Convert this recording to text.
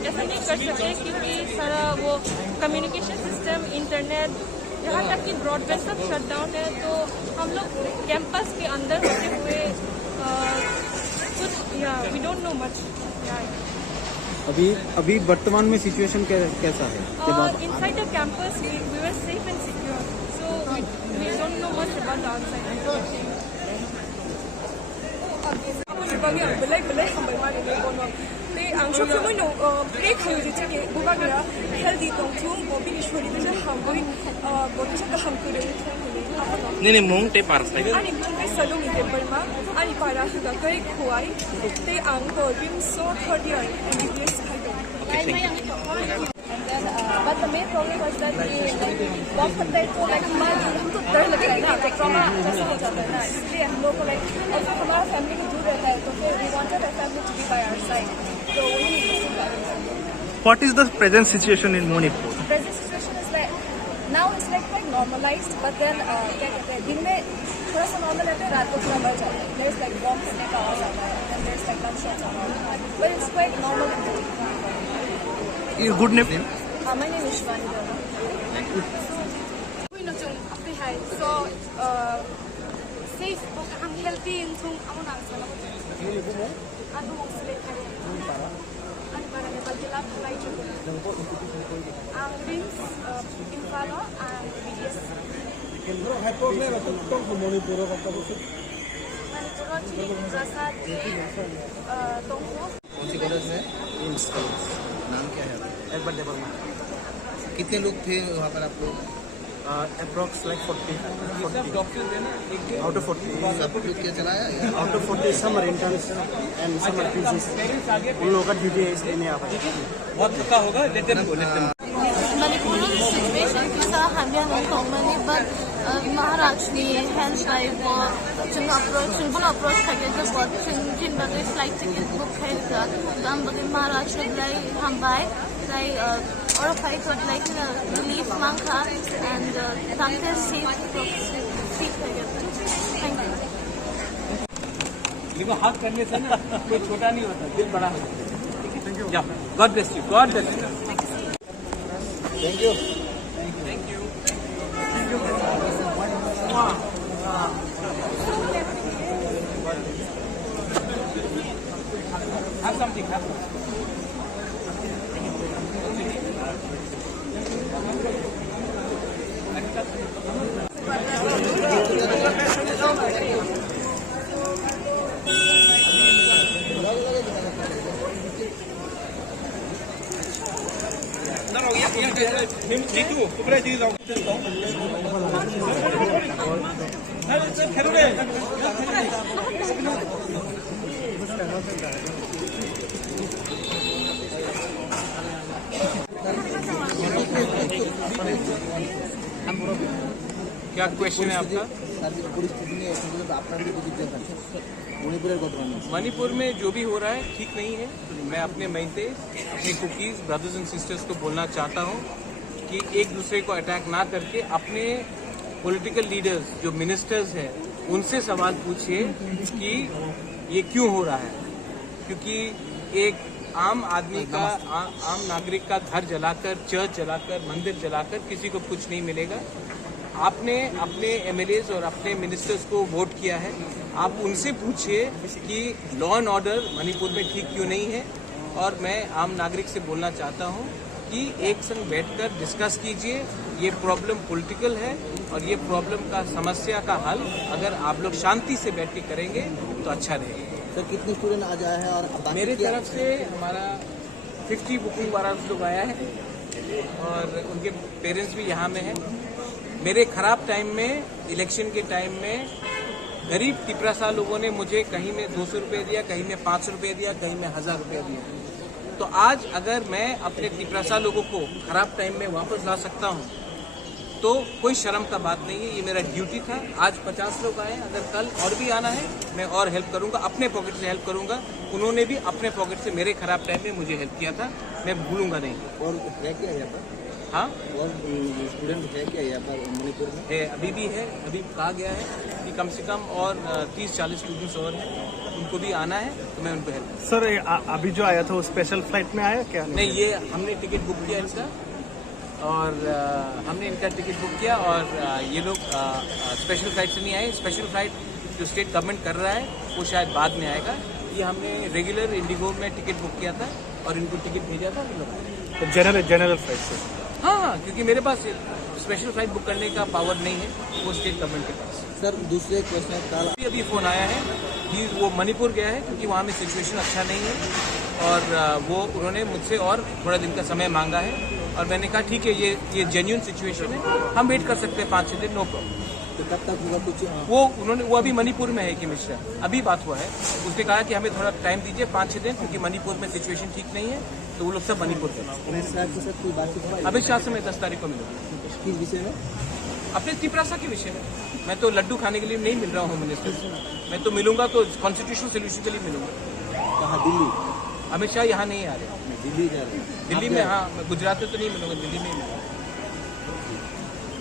ऐसा नहीं कर सकते क्योंकि सारा वो कम्युनिकेशन सिस्टम, इंटरनेट, यहाँ तक कि ब्रॉडबैंड सब शट डाउन है। तो हम लोग कैंपस के अंदर होते हुए कुछ वी डोंट नो मच। अभी वर्तमान में सिचुएशन कैसा है? Inside the campus we were safe and secure, so we don't know much about the outside. ang shop mo no play kayo dito ni buba kaya healthy tong thum ko bini shori de hangoi boto sa kahangkure नहीं mong te para sa ani mong kay salong ite palma ani para sa kay kuai te ang ko bim so 30 year MBBS kayo. And then, but the main problem was that bomb potato like हम तो डर लग रहा है ना, like trauma जैसा हो जाता है ना, इसलिए हम लोग को like also हमारा family को दूर रहता है तो फिर we wanted our family to be by our side, so we need to. What is the present situation in Manipur? Present situation is like now it's like quite normalized, but then क्या कहते हैं दिन में थोड़ा सा normal रहता है, रात को थोड़ा बढ़ जाता है. There's like bomb फटने का आवाज आता है and there's like gunshots and all, but it's quite normal. Your good name? My name is Shivani. We know chung api hai so safe book ang healthy in chung amo nang sala adu mo sile khare ani para ne bagila phulai chu ang rings infalo and BDS kendro hai problem to tong Manipur ka ta bosu Manipur chi jasa ti tongho कौन सी college में? नाम क्या है? एक बार table में कितने लोग थे वहाँ पर आप लोग? अप्रॉक्स लाइक 40 आउट ऑफ 40 सब लोग क्या चलाया? Out of 40 summer interns and summer PGs उन लोगों का ड्यूटी है इसलिए नहीं आ पाए. बहुत थका होगा लेते Manipur situation kita hanya mengkomani but Maharashtra ni handshake वो चुन approach करके जब बहुत जिन बगे flight ticket book है था तो हम बगे Maharashtra लाई हम बाय लाई और fight और like relief मांगा and तांके safe है thank you. ये हाथ करने से ना कोई छोटा नहीं होता, दिल बड़ा होता है. God bless you. God bless you. Thank you. Thank you. Have something. क्या क्वेश्चन है आपका? मणिपुर में जो भी हो रहा है ठीक नहीं है. मैं अपने मैते अपने कुकीज ब्रदर्स एंड सिस्टर्स को बोलना चाहता हूँ कि एक दूसरे को अटैक ना करके अपने पॉलिटिकल लीडर्स जो मिनिस्टर्स हैं उनसे सवाल पूछिए कि ये क्यों हो रहा है, क्योंकि एक आम आदमी का आम नागरिक का घर जलाकर, चर्च जलाकर, मंदिर जलाकर किसी को कुछ नहीं मिलेगा. आपने अपने एमएलएज और अपने मिनिस्टर्स को वोट किया है, आप उनसे पूछिए कि लॉ एंड ऑर्डर मणिपुर में ठीक क्यों नहीं है. और मैं आम नागरिक से बोलना चाहता हूं कि एक संग बैठकर डिस्कस कीजिए. ये प्रॉब्लम पॉलिटिकल है और ये प्रॉब्लम का समस्या का हल अगर आप लोग शांति से बैठ के करेंगे तो अच्छा रहेगा. सर कितने स्टूडेंट आज आया है? और मेरी तरफ से हमारा 50 बुकिंग वाला लोग आया है और उनके पेरेंट्स भी यहाँ में हैं. मेरे खराब टाइम में, इलेक्शन के टाइम में गरीब तिपरासा लोगों ने मुझे कहीं में 200 रुपये दिया, कहीं में 500 रुपये दिया, कहीं में 1000 रुपये दिया. तो आज अगर मैं अपने तिपरासा लोगों को खराब टाइम में वापस ला सकता हूँ तो कोई शर्म का बात नहीं है, ये मेरा ड्यूटी था। आज 50 लोग आए, अगर कल और भी आना है मैं और हेल्प करूंगा, अपने पॉकेट से हेल्प करूंगा। उन्होंने भी अपने पॉकेट से मेरे खराब टाइम में मुझे हेल्प किया था, मैं भूलूंगा नहीं। और है क्या यहाँ पर? हाँ, और स्टूडेंट है क्या यहाँ पर मणिपुर में? है, अभी भी है। अभी कहा गया है कि कम से कम और 30-40 स्टूडेंट्स और हैं, उनको भी आना है, तो मैं उनको हेल्प। सर अभी जो आया था वो स्पेशल फ्लाइट में आया क्या? नहीं, ये हमने टिकट बुक किया इनका, और हमने इनका टिकट बुक किया, और ये लोग स्पेशल फ्लाइट से नहीं आए। स्पेशल फ्लाइट जो स्टेट गवर्नमेंट कर रहा है वो शायद बाद में आएगा। ये हमने रेगुलर इंडिगो में टिकट बुक किया था और इनको टिकट भेजा था, लोग जनरल फ्लाइट से। हाँ, क्योंकि मेरे पास स्पेशल फ्लाइट बुक करने का पावर नहीं है, वो स्टेट गवर्नमेंट के पास। सर दूसरे क्वेश्चन, अभी फ़ोन आया है कि वो मणिपुर गया है क्योंकि वहाँ में सिचुएशन अच्छा नहीं है, और वो उन्होंने मुझसे और थोड़ा दिन का समय मांगा है, और मैंने कहा ठीक है, ये जेन्युइन सिचुएशन है, हम वेट कर सकते हैं 5-6 दिन, नो प्रॉब्लम। तो कब तक होगा कुछ? वो अभी मणिपुर में है कि मिश्रा, अभी बात हुआ है। उसने कहा कि हमें थोड़ा टाइम दीजिए 5-6 दिन, क्योंकि मणिपुर में सिचुएशन ठीक नहीं है, तो वो लोग सब मणिपुर के। अमित शाह के साथ कोई बातचीत हुआ? अमित शाह से मैं 10 तारीख को मिलूंगा। किस विषय में? अपने तिपरासा के विषय में। मैं तो लड्डू खाने के लिए नहीं मिल रहा हूँ मिनिस्टर से, मैं तो मिलूंगा तो कॉन्स्टिट्यूशनल सोल्यूशन के लिए मिलूंगा। कहाँ? दिल्ली? अमित शाह यहाँ नहीं आ रहे, दिल्ली जा रहे हैं? दिल्ली में। हाँ, मैं गुजरात में तो नहीं मिलूंगा, दिल्ली में ही मिलूंगा।